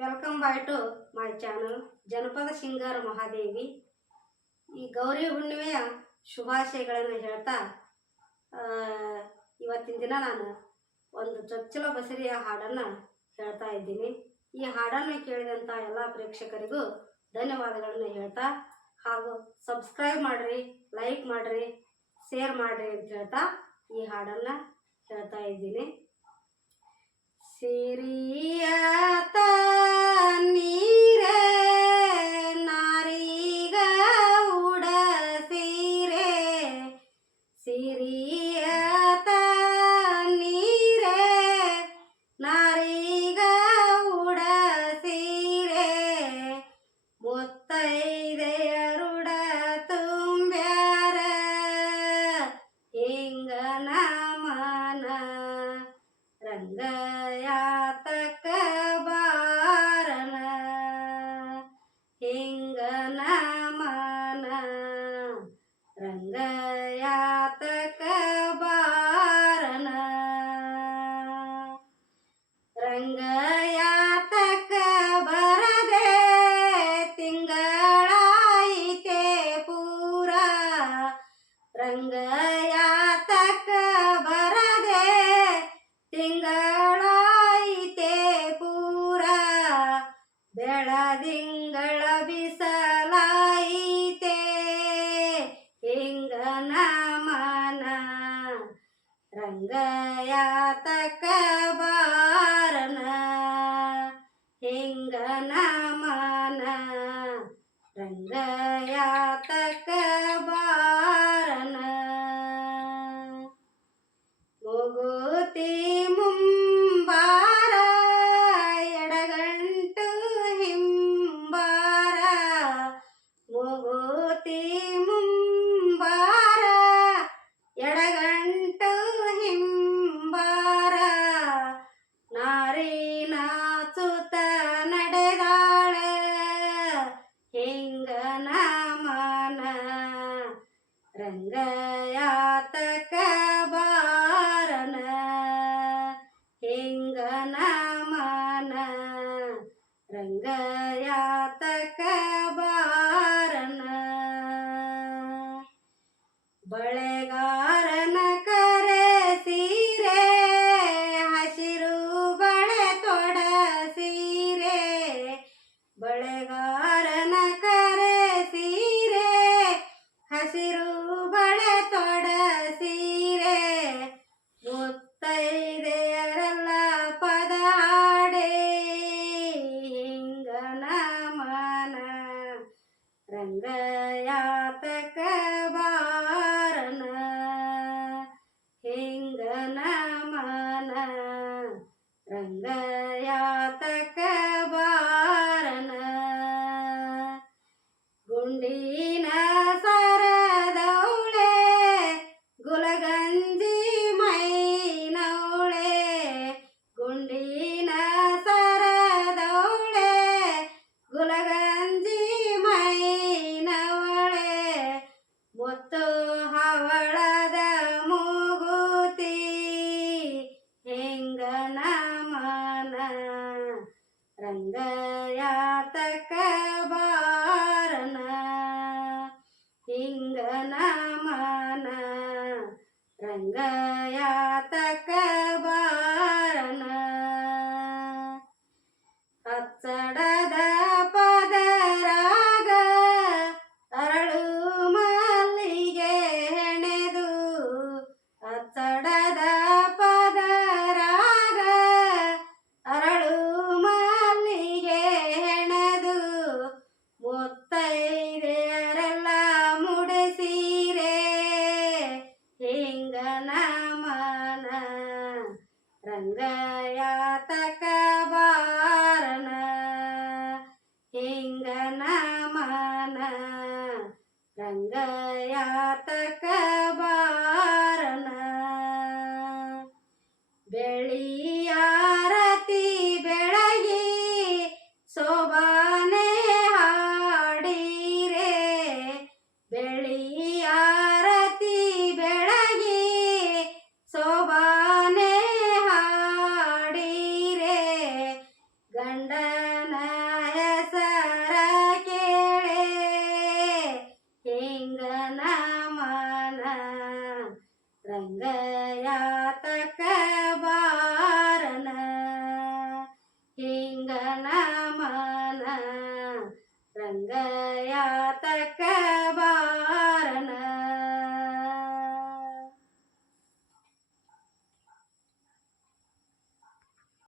Welcome bye to my channel ಜನಪದ singer Mahadevi. ಈ ಗೌರಿ ಹುಣ್ಣಿಮೆಯ ಶುಭಾಶಯಗಳನ್ನು ಹೇಳ್ತಾ ಇವತ್ತಿನ ದಿನ ನಾನು ಒಂದು ಚೊಚ್ಚಲ ಬಸರಿಯ ಹಾಡನ್ನು ಹೇಳ್ತಾ ಇದ್ದೀನಿ. ಈ ಹಾಡನ್ನು ಕೇಳಿದಂಥ ಎಲ್ಲ ಪ್ರೇಕ್ಷಕರಿಗೂ ಧನ್ಯವಾದಗಳನ್ನು ಹೇಳ್ತಾ, ಹಾಗೂ ಸಬ್ಸ್ಕ್ರೈಬ್ ಮಾಡಿರಿ, ಲೈಕ್ ಮಾಡಿರಿ, ಶೇರ್ ಮಾಡಿರಿ ಅಂತ ಹೇಳ್ತಾ ಈ ಹಾಡನ್ನು ಹೇಳ್ತಾ ಇದ್ದೀನಿ. ಸಿರಿಯ ನೀರೇ ನಾರೀಗ ಉಡಸೀರೆ, ಸಿರಿಯ ನೀರೇ ನಾರೀಗ ಉಡಸೀರೆ, ಮುತ್ತೈದೆಯರುಡ ತುಂಬ್ಯಾರ ಹಿಂಗ ನಮನ ರಂಗಯಾತಕ ಬಾರನ ಹಿಂಗ ನಮನ ರಂಗಯಾತಕ ಬಾರನ, ರಂಗಯಾತಕ ಬರದೆ ತಿಂಗಳಾಯಿತೆ ಪೂರ, ರಂಗಯಾತಕ ಬರದೆ ತಿಂಗಳಾಯಿತೆ ಪೂರ, ಬೆಳದಿಂಗಳ ಬಿಸಲಾಯಿತೆ ಹಿಂಗ ನಮನ ರಂಗಯಾತಕ ಬಾರನ ಹಿಂಗ ನಮನ ರಂಗಯಾತಕ ಬಾರನ. ಮೂಗುತಿ ಮುಂಬಾರ ಎಡಗಂಟು ಹಿಂಬಾರ, ಮೂಗುತಿ ಮುಂಬಾರ ಎಡಗಂಟು ಹಿಂಬಾರ, ನಾರಿ ನಾಚುತ ನಡೆದಾಳೆ ಹಿಂಗ ನಮನ ರಂಗಯಾತಕ ಬಾರನ ಹಿಂಗ ನಮನ ರಂಗಯಾತಕ ಬಾರನ. ಬಳೆಗಾರನ ಕರೆಸೀರೆ ಹಸಿರು ಬಳೆ ತೊಡಸೀರೆ, ಬಳೆಗಾರನ ಕರೆಸೀರೆ ಹಸಿರು ಬಳೆ ತೊಡಸೀರೆ, ಮುತ್ತೈದೆಯರೆಲ್ಲ ಪದ ಹಾಡೆ ಹಿಂಗ ನಮನ ರಂಗಯಾತಕ ಬಾರನ ಹಿಂಗ ನಮನ ರಂಗಯಾತಕ ಬಾರನ. ಗುಂಡಿನ ಸರದೌಳೆ ಗುಲಗಂಜಿ ಮೈನೌಳೆ, ಗುಂಡಿನ ಸರದೌಳೆ ಗುಲಗಂಜಿ ಮೈನವಳೆ, ಮುತ್ತು ಹವಳದ ಮೂಗುತಿ ಹಿಂಗ ನಮನ ರಂಗಯಾತಕ ಬಾರನ ಹಿಂಗ ನಮನ ರಂಗಯಾತಕ ಬಾರನ. ಕಚ್ಚಡದ ಪದರಾಗ ಅರಳು ಮಲ್ಲಿಗೆ ಹೆಣೆದು, ಕಚ್ಚಡದ ಪದರಾಗ ಅರಳು ಮಲ್ಲಿಗೆ ಹೆಣೆದು, ಮುತ್ತೈದೆಯರೆಲ್ಲ ಮುಡಿಸೀರೆ ಹಿಂಗ ನಮನ ರಂಗಯಾತಕ ಬಾರನ ಹಿಂಗ ನಮನ ರಂಗಯಾತಕ ಬಾರನ. ಬೆಳ್ಳಿಯಾರತಿ ಬೆಳಗಿ ಶೋಭಾನೆ ಹಾಡಿರೆ, ಬೆಳ್ಳಿಯಾರತಿ ಬೆಳಗಿ ಶೋಭಾನೆ ಹಾಡಿರೆ, ಗಂಡನ ರಂಗನ ಮನ ರಂಗನ